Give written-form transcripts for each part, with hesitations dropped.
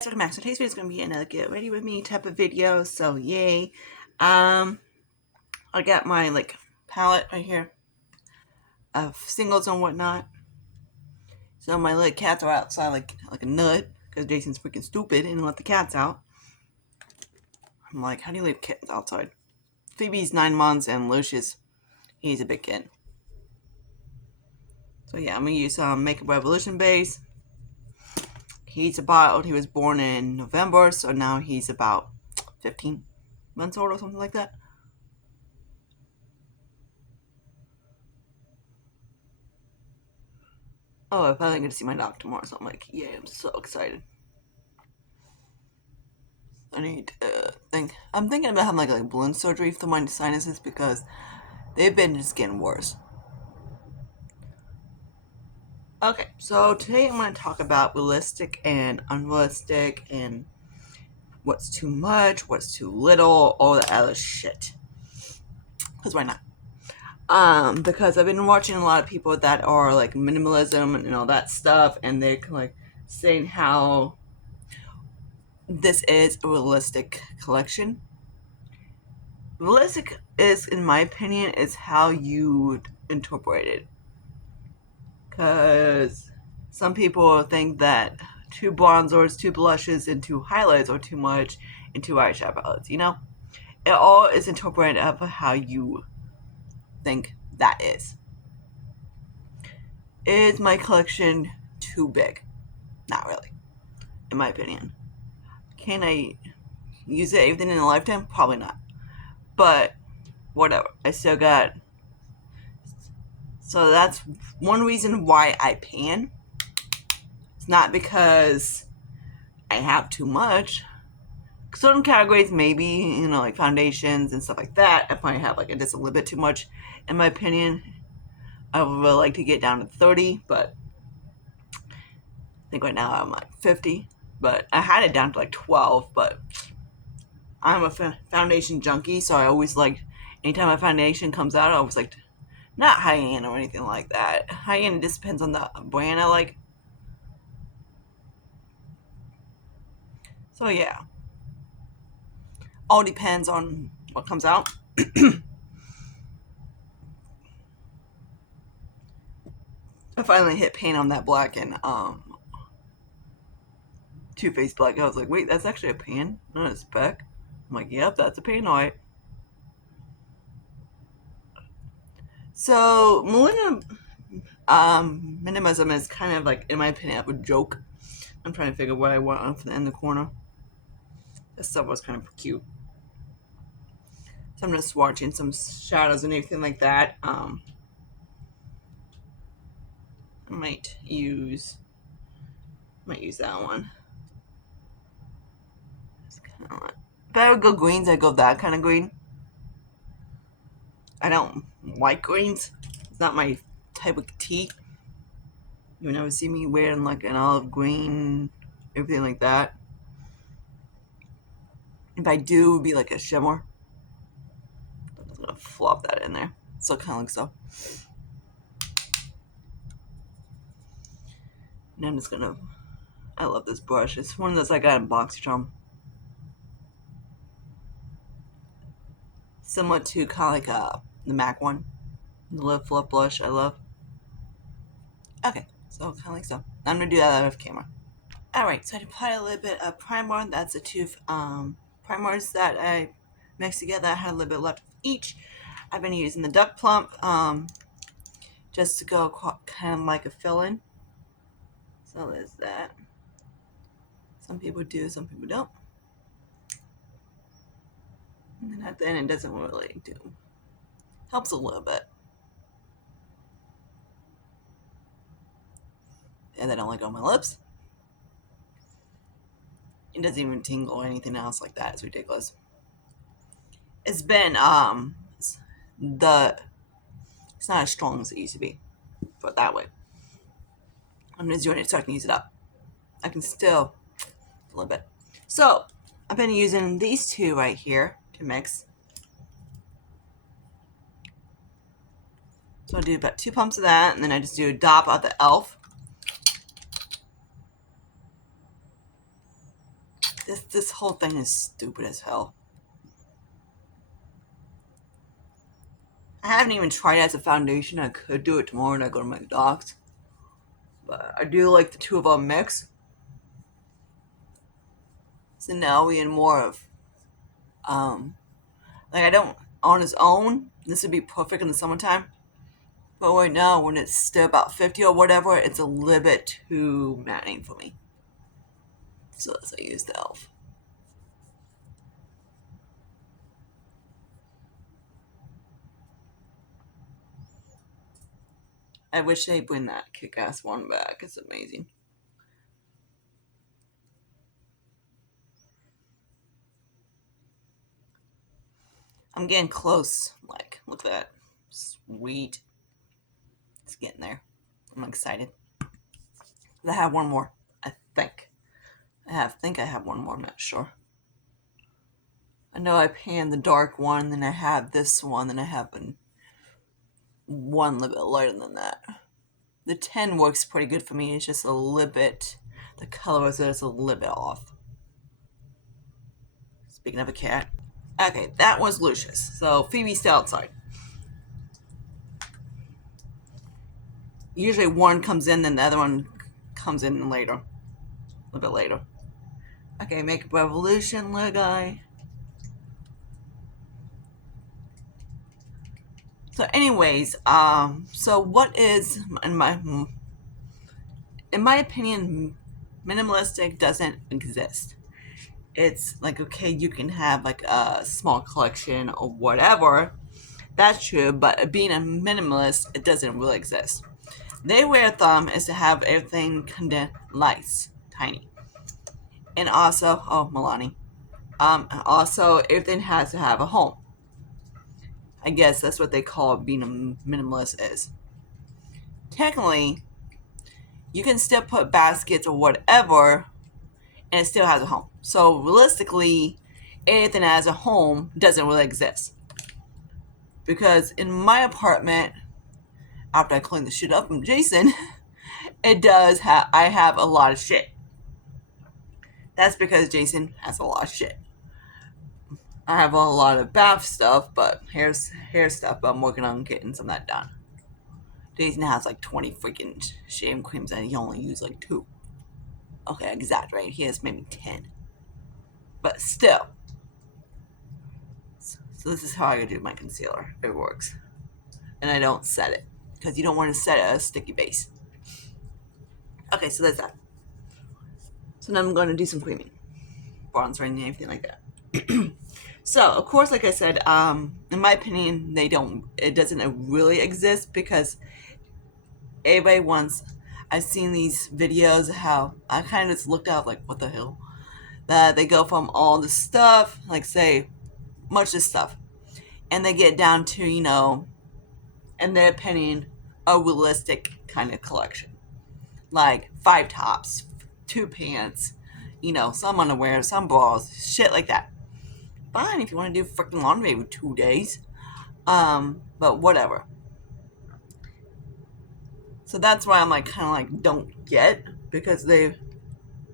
Welcome back. So today's video is going to be another get ready with me type of video. So yay. I got my palette right here of singles and whatnot. So my little cats are outside like a nut because Jason's freaking stupid and let the cats out. I'm like, how do you leave kittens outside? Phoebe's 9 months and Lucius, he's a big kid. So yeah, I'm gonna use Makeup Revolution base. He was born in November, so now he's about 15 months old or something like that. Oh, I finally get to see my dog tomorrow, so I'm like, yay, I'm so excited. I need to think. I'm thinking about having like balloon surgery for my sinuses because they've been just getting worse. Okay, so today I'm going to talk about realistic and unrealistic and what's too much, what's too little, all that other shit. Because why not? Because I've been watching a lot of people that are like minimalism and all that stuff, and they're like saying how this is a realistic collection. Realistic is, in my opinion, is how you interpret it. Because some people think that 2 bronzers, 2 blushes, and 2 highlights are too much, and 2 eyeshadow palettes, you know? It all is interpreted of how you think that is. Is my collection too big? Not really, in my opinion. Can I use it everything in a lifetime? Probably not. But whatever. I still got. So that's one reason why I pan. It's not because I have too much. Certain categories, maybe, like foundations and stuff like that, if I have just a little bit too much, in my opinion. I would really like to get down to 30, but I think right now I'm like 50. But I had it down to 12, but I'm a foundation junkie, so I always anytime a foundation comes out, I always not high-end or anything like that. High-end just depends on the brand I like. So yeah. All depends on what comes out. I finally hit paint on that black and Too Faced black. I was like, wait, that's actually a pan, not a speck. I'm like, yep, that's a pan, all right. So minimalism is kind of in my opinion, a joke. I'm trying to figure what I want on for the end of the corner. This stuff was kind of cute. So I'm just watching some shadows and everything like that. I might use that one. If I would go greens, I'd go that kind of green. I don't like greens. It's not my type of tea. You never see me wearing an olive green, everything like that. If I do, it would be a shimmer. I'm just gonna flop that in there. So it kind of looks so. And I'm just gonna. I love this brush. It's one of those I got in BoxyCharm. Similar to kind of the MAC one, the Lip Fluff blush. I love. Okay, so kind of like so. I'm gonna do that off camera. Alright, so I applied a little bit of primer. That's the 2 primers that I mixed together. I had a little bit left of each. I've been using the Duck Plump just to go kind of like a fill-in. So there's that. Some people do, some people don't. And then at the end, it doesn't really do. Helps a little bit. And then I don't on my lips. It doesn't even tingle or anything else like that. It's ridiculous. It's been it's not as strong as it used to be. Put it that way. I'm just doing it so I can use it up. I can still a little bit. So I've been using these 2 right here to mix. So I'll do about 2 pumps of that, and then I just do a dot of the e.l.f. This whole thing is stupid as hell. I haven't even tried it as a foundation. I could do it tomorrow when I go to my doc's. But I do like the two of them mix. So now we in more of like I don't on its own, this would be perfect in the summertime. But right now when it's still about 50 or whatever, it's a little bit too matting for me. So let's use the elf. I wish they'd bring that kick-ass one back. It's amazing. I'm getting close. Like, look at that. Sweet. It's getting there. I'm excited. I have one more. I think. I have one more. I'm not sure. I know I panned the dark one, then I have this one, then I have one a little bit lighter than that. The 10 works pretty good for me. It's just a little bit, the color is just a little bit off. Speaking of a cat. Okay, that was Lucius. So Phoebe's still outside. Usually one comes in, then the other one comes in later. A little bit later. Okay, Makeup Revolution, little guy. So anyways, so what is, in my opinion, minimalistic doesn't exist. It's like, okay, you can have like a small collection or whatever. That's true, but being a minimalist, it doesn't really exist. Their rule of thumb is to have everything condensed, tiny. And also, oh, Milani. Also, everything has to have a home. I guess that's what they call being a minimalist is. Technically, you can still put baskets or whatever, and it still has a home. So realistically, anything that has a home doesn't really exist. Because in my apartment, after I clean the shit up from Jason, I have a lot of shit. That's because Jason has a lot of shit. I have a lot of bath stuff, but hair stuff, but I'm working on getting some of that done. Jason has like 20 freaking shaving creams and he only uses like 2. Okay, I exaggerate. He has maybe 10. But still. So this is how I do my concealer. It works. And I don't set it. Because you don't want to set a sticky base. Okay, so that's that. So now I'm going to do some creaming. Bronzer and anything like that. So, of course, like I said, in my opinion, it doesn't really exist because everybody wants, I've seen these videos how I kind of just looked out like, what the hell? That they go from all this stuff, like say, much of this stuff, and they get down to, in their opinion, a realistic kind of collection. Like 5 tops, 2 pants, some underwear, some bras, shit like that. Fine if you want to do freaking laundry every 2 days. But whatever. So that's why I'm like kind of like don't get, because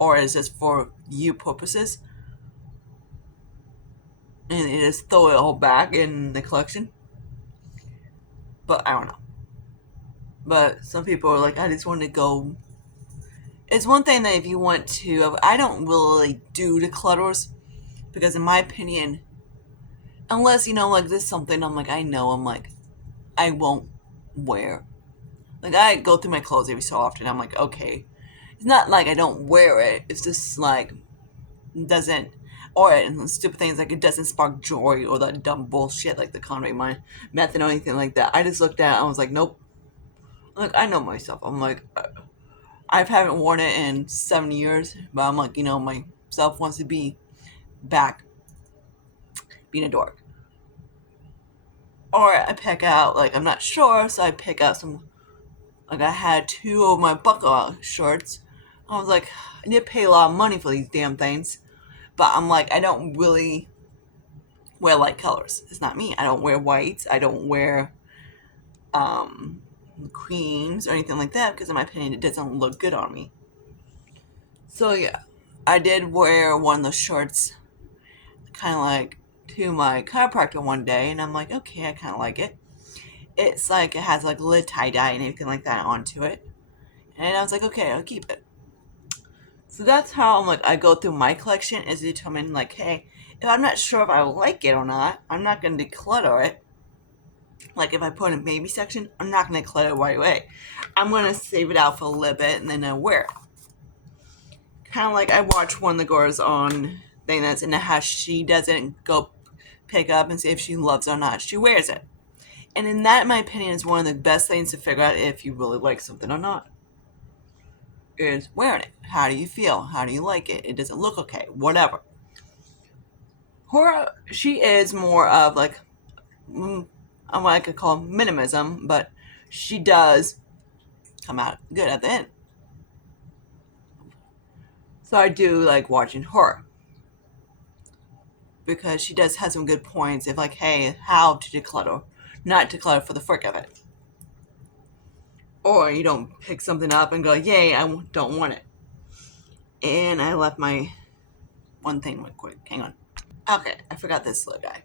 or it's just for you purposes. And they just throw it all back in the collection. But I don't know. But some people are like, I just want to go. It's one thing that if you want to, I don't really do declutters because in my opinion, unless, like this is something I'm like, I won't wear. Like I go through my clothes every so often. I'm like, okay. It's not like I don't wear it. It's just like, doesn't, or stupid things like it doesn't spark joy or that dumb bullshit like the Conway method or anything like that. I just looked at it and I was like, nope. Like, I know myself. I'm like, I haven't worn it in 7 years, but I'm like, myself wants to be back being a dork. Or I pick out, like, I'm not sure, so I pick out some, like, I had 2 of my buckle shirts. I was like, I need to pay a lot of money for these damn things. But I'm like, I don't really wear light colors. It's not me. I don't wear whites. I don't wear creams or anything like that because in my opinion, it doesn't look good on me. So, yeah. I did wear one of those shorts, kind of like to my chiropractor one day, and I'm like, okay, I kind of like it. It's like it has like a little tie dye and everything like that onto it, and I was like, okay, I'll keep it. So that's how I'm like I go through my collection is to determine like, hey, if I'm not sure if I like it or not, I'm not going to declutter it. Like if I put in a baby section, I'm not going to declutter it right away. I'm going to save it out for a little bit and then I wear it. Kind of like I watch one of the girls on thing that's in the house. She doesn't go pick up and see if she loves it or not. She wears it. And in that, in my opinion, is one of the best things to figure out if you really like something or not. Is wearing it. How do you feel? How do you like it? It doesn't look okay. Whatever. Her, she is more of like, I what I could call minimalism, but she does come out good at the end. So I do like watching her because she does have some good points of like, hey, how to declutter, not declutter for the frick of it. Or you don't pick something up and go, yay, I don't want it. And I left my one thing real quick. Hang on. Okay, I forgot this little guy.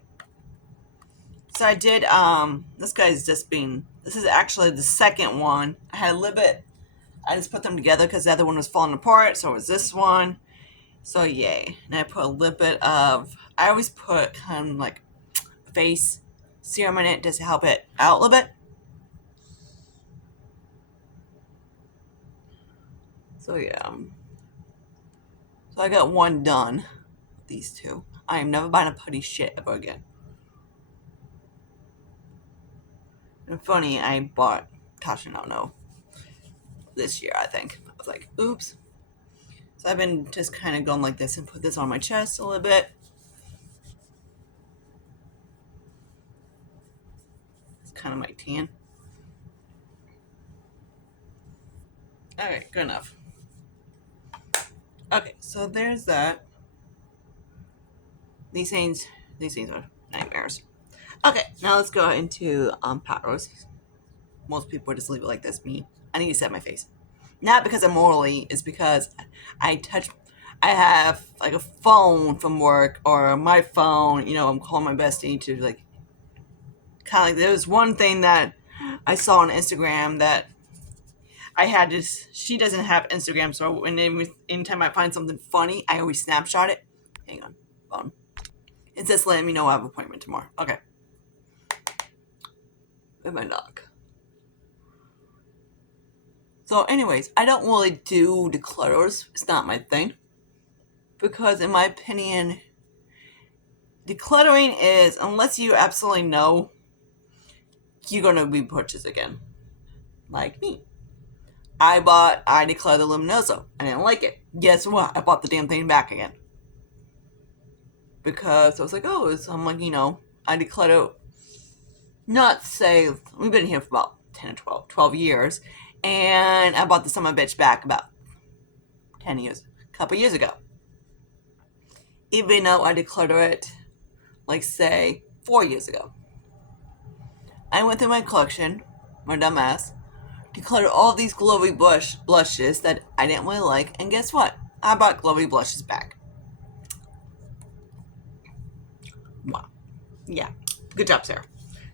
So I did, this guy's just been, this is actually the second one. I had a little bit, I just put them together because the other one was falling apart, so it was this one. So yay. And I put a little bit of, I always put kind of like face serum in it just to help it out a little bit. So yeah. So I got one done. These two. I am never buying a putty shit ever again. And funny, I bought Tasha no this year, I think. I was like, oops. So I've been just kind of going like this and put this on my chest a little bit. It's kind of my tan. Alright, good enough. Okay, so there's that. These things are nightmares. Okay, now let's go into pot roast. Most people just leave it like this. Me, I need to set my face. Not because I'm morally, it's because I have like a phone from work or my phone, I'm calling my bestie to like, kind of like, there was one thing that I saw on Instagram that I had to, she doesn't have Instagram, so anytime I find something funny, I always snapshot it. Hang on, phone. It's just letting me know I have an appointment tomorrow. Okay. With my dog. So anyways, I don't really do declutters. It's not my thing. Because in my opinion, decluttering is, unless you absolutely know, you're going to repurchase again. Like me. I decluttered the Luminoso. I didn't like it. Guess what? I bought the damn thing back again. Because I was like, I'm like, I decluttered, not say, we've been here for about 10 or 12 years. And I bought the son of a bitch back about 10 years, a couple years ago. Even though I decluttered it, like say, 4 years ago. I went through my collection, my dumbass, decluttered all these glowy blushes that I didn't really like, and guess what? I bought glowy blushes back. Wow. Yeah. Good job, Sarah.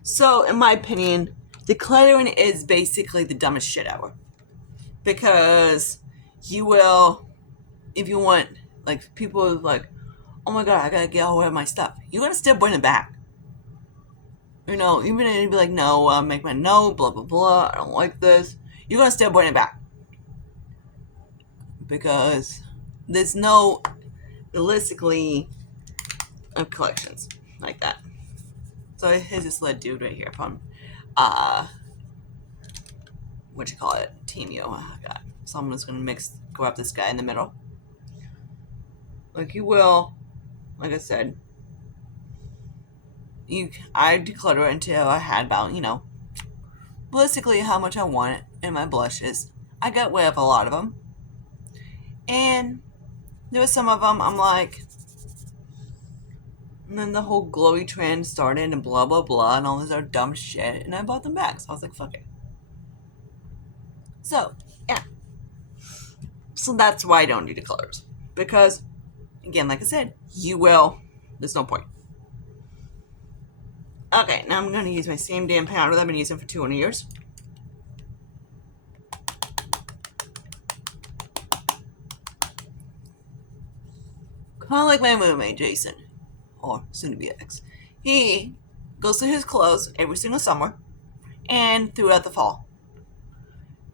So, in my opinion, decluttering is basically the dumbest shit ever. Because you will, if you want, like, people like, oh my god, I gotta get all of my stuff. You're gonna still bring it back. Even if you be like, no, make my note, blah, blah, blah, I don't like this. You're gonna still bring it back. Because there's no, realistically, of collections like that. So here's this little dude right here from, Teamio. Oh, God. So I'm just gonna grab this guy in the middle. Like you will, like I said, I declutter it until I had about, realistically how much I want in my blushes. I got rid of a lot of them. And there were some of them I'm like, and then the whole glowy trend started and blah, blah, blah, and all this other dumb shit, and I bought them back. So I was like, fuck it. So, yeah. So that's why I don't do declutters. Because, again, like I said, you will. There's no point. Okay, now I'm going to use my same damn powder that I've been using for 200 years. Kind of like my roommate, Jason, or soon to be ex. He goes through his clothes every single summer and throughout the fall.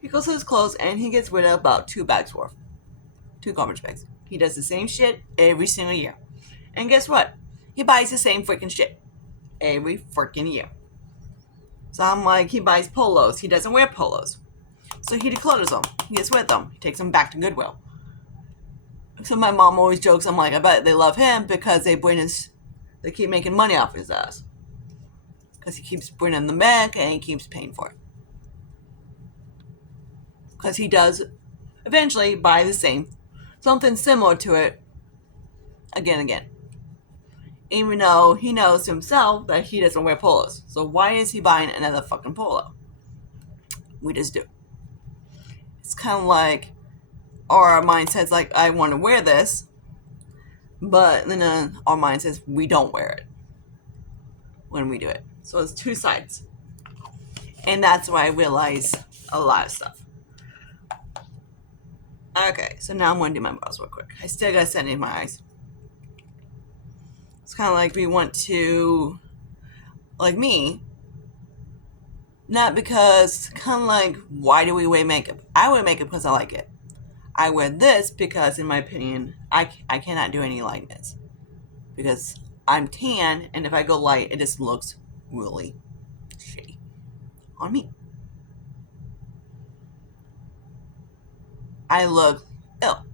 He goes through his clothes and he gets rid of about 2 bags worth. 2 garbage bags. He does the same shit every single year. And guess what? He buys the same freaking shit every freaking year. So I'm like, he buys polos. He doesn't wear polos. So he declutters them. He gets rid of them. He takes them back to Goodwill. So my mom always jokes, I'm like, I bet they love him because they keep making money off his ass. Because he keeps bringing them back and he keeps paying for it. Because he does eventually buy the same, something similar to it, again and again. Even though he knows himself that he doesn't wear polos. So why is he buying another fucking polo? We just do. It's kind of like, or our mind says like, I want to wear this, but then our mind says we don't wear it when we do it. So it's 2 sides. And that's why I realize a lot of stuff. Okay, so now I'm going to do my brows real quick. I still got to set in my eyes. It's kind of like we want to, like me, not because, kind of like, why do we wear makeup? I wear makeup because I like it. I wear this because, in my opinion, I cannot do any lightness. Because I'm tan, and if I go light, it just looks really shitty on me. I look ill.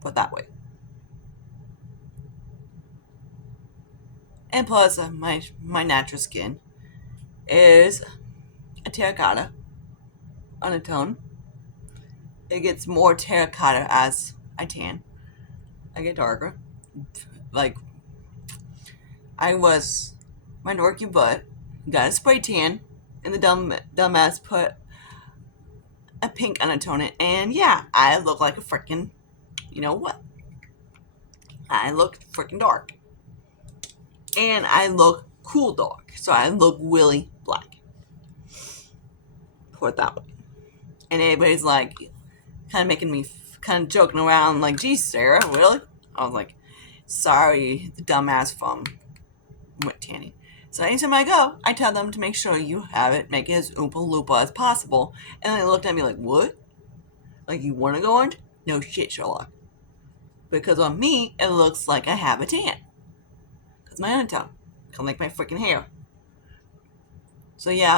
Put that way. And plus, my natural skin is a terracotta undertone. It gets more terracotta as I tan. I get darker. Like, my dorky butt got a spray tan, and the dumbass put a pink undertone in it. And yeah, I look like a freaking, you know what? I look freaking dark. And I look cool dark. So I look really black. Put it that way. And everybody's like, kind of making me, kind of joking around, like, geez, Sarah, really? I was like, sorry, the dumbass from went tanning. So anytime I go, I tell them to make sure you have it, make it as Oompa Loompa as possible. And they looked at me like, what? Like, you want to go orange? No shit, Sherlock. Because on me, it looks like I have a tan. Because my undertone, kind of like my freaking hair. So yeah,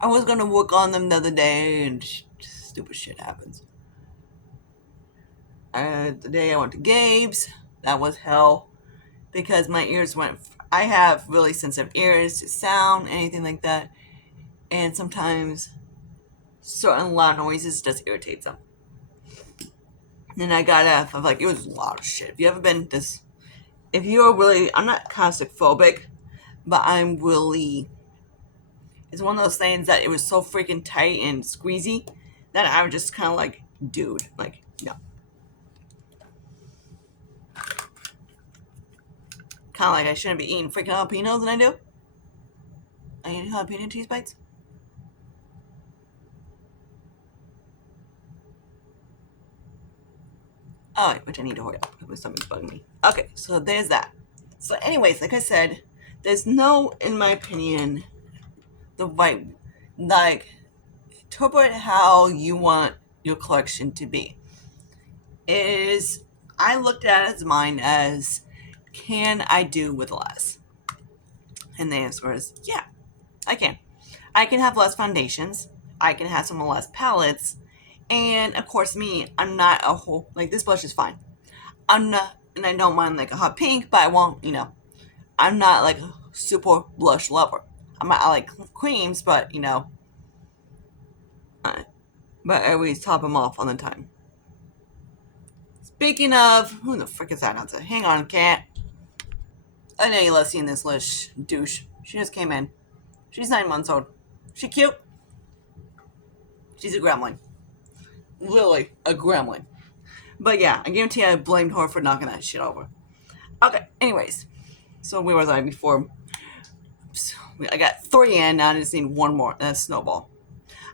I was going to work on them the other day, and stupid shit happens. The day I went to Gabe's, that was hell. Because my ears I have really sensitive ears to sound, anything like that. And sometimes certain loud noises just irritates them. And I got out of like, it was a lot of shit. If you ever been this, if you're really, I'm not claustrophobic, but I'm really, it's one of those things that it was so freaking tight and squeezy that I was just kind of like, dude, like, no. Kind of like I shouldn't be eating freaking jalapenos, and I do. I eat jalapeno cheese bites. Oh, wait, which I need to hurry up because something's bugging me. Okay, so there's that. So anyways, like I said, there's no, in my opinion, the right, like, interpret how you want your collection to be. I looked at it as mine as, can I do with less? And the answer is, yeah, I can. I can have less foundations. I can have some less palettes. And of course, me, I'm not a whole, like, this blush is fine. I'm not, and I don't mind like a hot pink, but I won't, I'm not like a super blush lover. I like creams, but, but I always top them off on the time. Speaking of, who the frick is that outside? Hang on, cat. I know you love seeing this little douche. She just came in. She's 9 months old. She cute? She's a gremlin. Really, a gremlin. But yeah, I guarantee I blamed her for knocking that shit over. Okay, anyways. So where was I before? I got 3 in, now I just need 1 more. That's Snowball.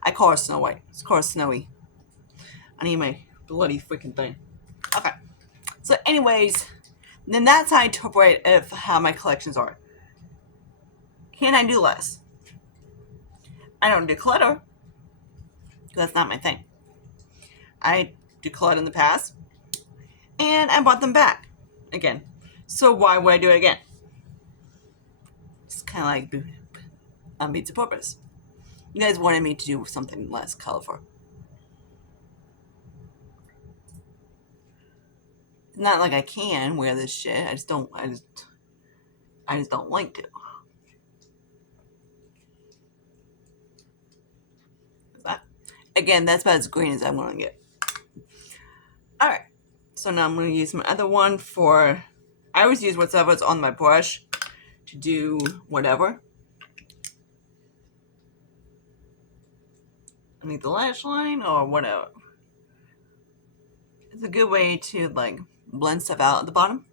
I call her Snow White. It's called Snowy. I need my bloody freaking thing. Okay. So anyways, then that's how I interpret how my collections are. Can I do less? I don't declutter. That's not my thing. I decluttered in the past, and I bought them back again. So why would I do it again? It's kind of like beats the purpose. You guys wanted me to do something less colorful. It's not like I can wear this shit. I just don't. I just don't like to. That, again, that's about as green as I'm going to get. All right. So now I'm going to use my other one for. I always use whatever's on my brush to do whatever. I need the lash line or whatever. It's a good way to like blend stuff out at the bottom.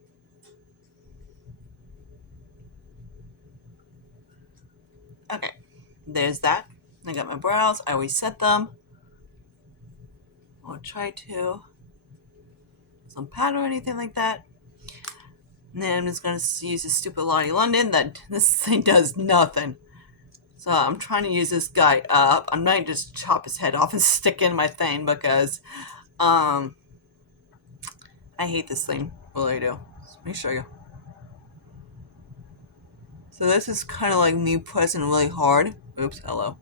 Okay, there's that. I got my brows. I always set them. I'll try to some powder or anything like that. And then I'm just gonna use this stupid Lottie London that this thing does nothing. So I'm trying to use this guy up. I'm not just chop his head off and stick in my thing because I hate this thing. Really I do. Let me show you. So this is kind of like me pressing really hard. Oops, hello.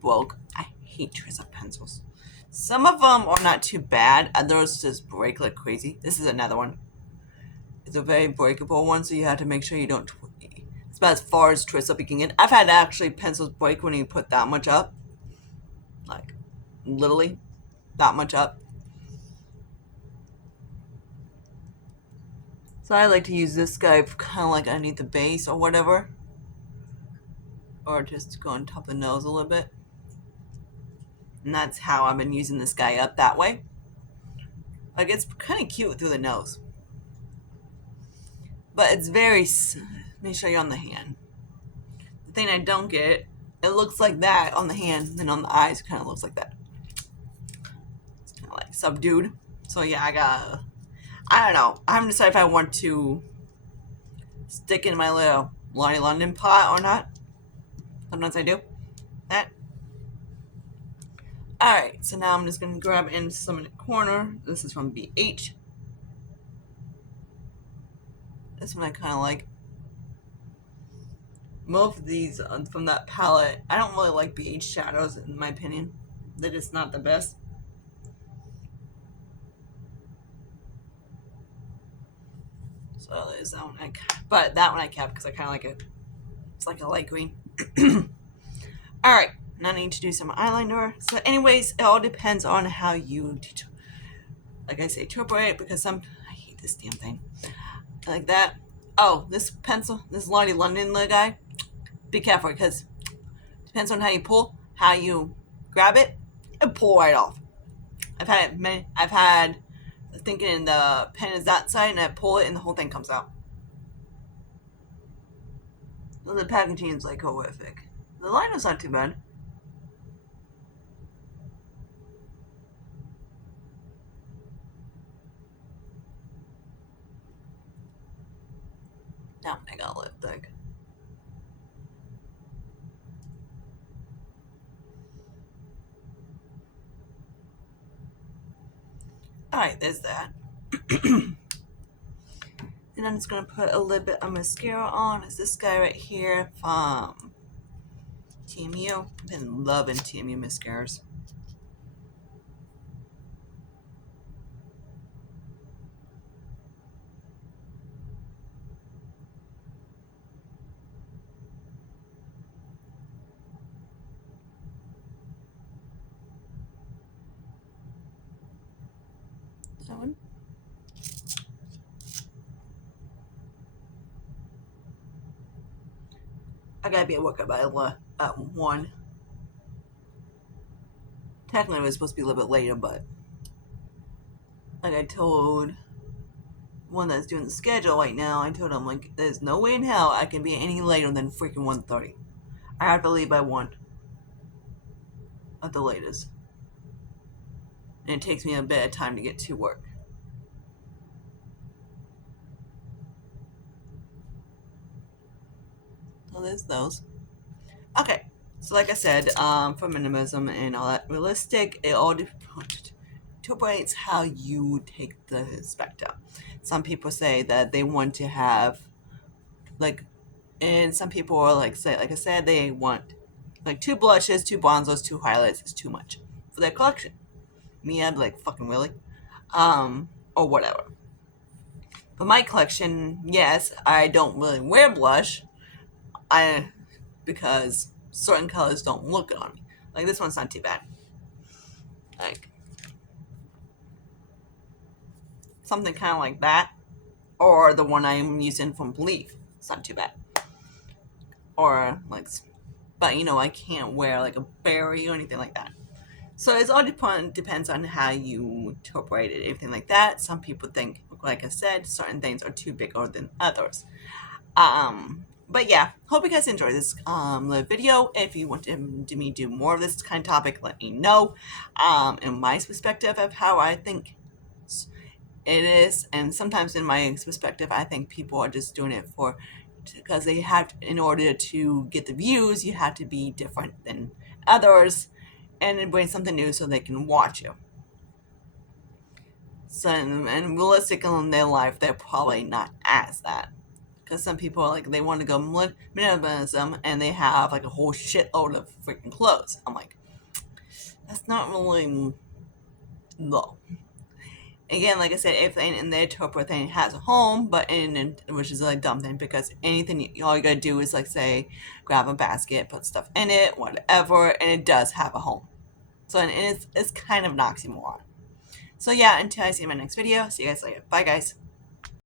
Broke. I hate tris-up pencils. Some of them are not too bad. Others just break like crazy. This is another one. It's a very breakable one, so you have to make sure you don't. It's about as far as twist-up you can get. I've had actually pencils break when you put that much up. Like, literally, that much up. So I like to use this guy kind of like underneath the base or whatever. Or just go on top of the nose a little bit. And that's how I've been using this guy up that way. Like, it's kind of cute through the nose. But it's very... Let me show you on the hand. The thing I don't get, it looks like that on the hand. Then on the eyes, it kind of looks like that. It's kind of like subdued. So yeah, I don't know. I haven't decided if I want to stick in my little Lottie London pot or not. Sometimes I do. That. Alright, so now I'm just going to grab in some in the corner. This is from BH. This one I kind of like. Most of these from that palette, I don't really like BH shadows in my opinion. They're just not the best. So there's that one. But that one I kept because I kind of like it. It's like a light green. Alright, now I need to do some eyeliner. So anyways, it all depends on how you, like I say, interpret, because I hate this damn thing. Like that. Oh, this pencil, this Lottie London guy, be careful because it depends on how you pull, how you grab it, and pull right off. I've had thinking the pen is that side and I pull it and the whole thing comes out. So the packaging is like horrific. The liner's not too bad. Now I got lipstick. Alright, there's that. And I'm just going to put a little bit of mascara on. It's this guy right here from TMU. I've been loving TMU mascaras. That one. I gotta be at work by 1. 10 Technically, it was supposed to be a little bit later, but like I told one that's doing the schedule right now, I told him, like, there's no way in hell I can be any later than freaking 1:30. I have to leave by 1 at the latest. And it takes me a bit of time to get to work. So there's those. Okay, so like I said, for minimalism and all that, realistic, it all depends how you take the spectrum. Some people say that they want to have, like, and some people are like, say, like I said, they want like 2 blushes, 2 bronzers, 2 highlights is too much for their collection. Me, I'd be like, fucking really? Or whatever. For my collection, yes, I don't really wear blush. I because certain colors don't look good on me. Like this one's not too bad. Like something kind of like that, or the one I'm using from Believe. It's not too bad. Or like, but I can't wear like a berry or anything like that. So it's all depends on how you interpret it, everything like that. Some people think, like I said, certain things are too big than others. But yeah, hope you guys enjoyed this little video. If you want to me do more of this kind of topic, let me know. In my perspective of how I think it is, and sometimes in my perspective, I think people are just doing it because they have to, in order to get the views, you have to be different than others, and bring something new so they can watch you. So, and realistic in their life, they're probably not as that. Because some people, like, they want to go minimalism and they have like a whole shitload of freaking clothes. I'm like, that's not really low. Again, like I said, everything in the interpret thing has a home, but which is a dumb thing because anything, all you gotta do is like say, grab a basket, put stuff in it, whatever, and it does have a home. So and it's kind of an oxymoron. So yeah, until I see you in my next video, see you guys later. Bye guys.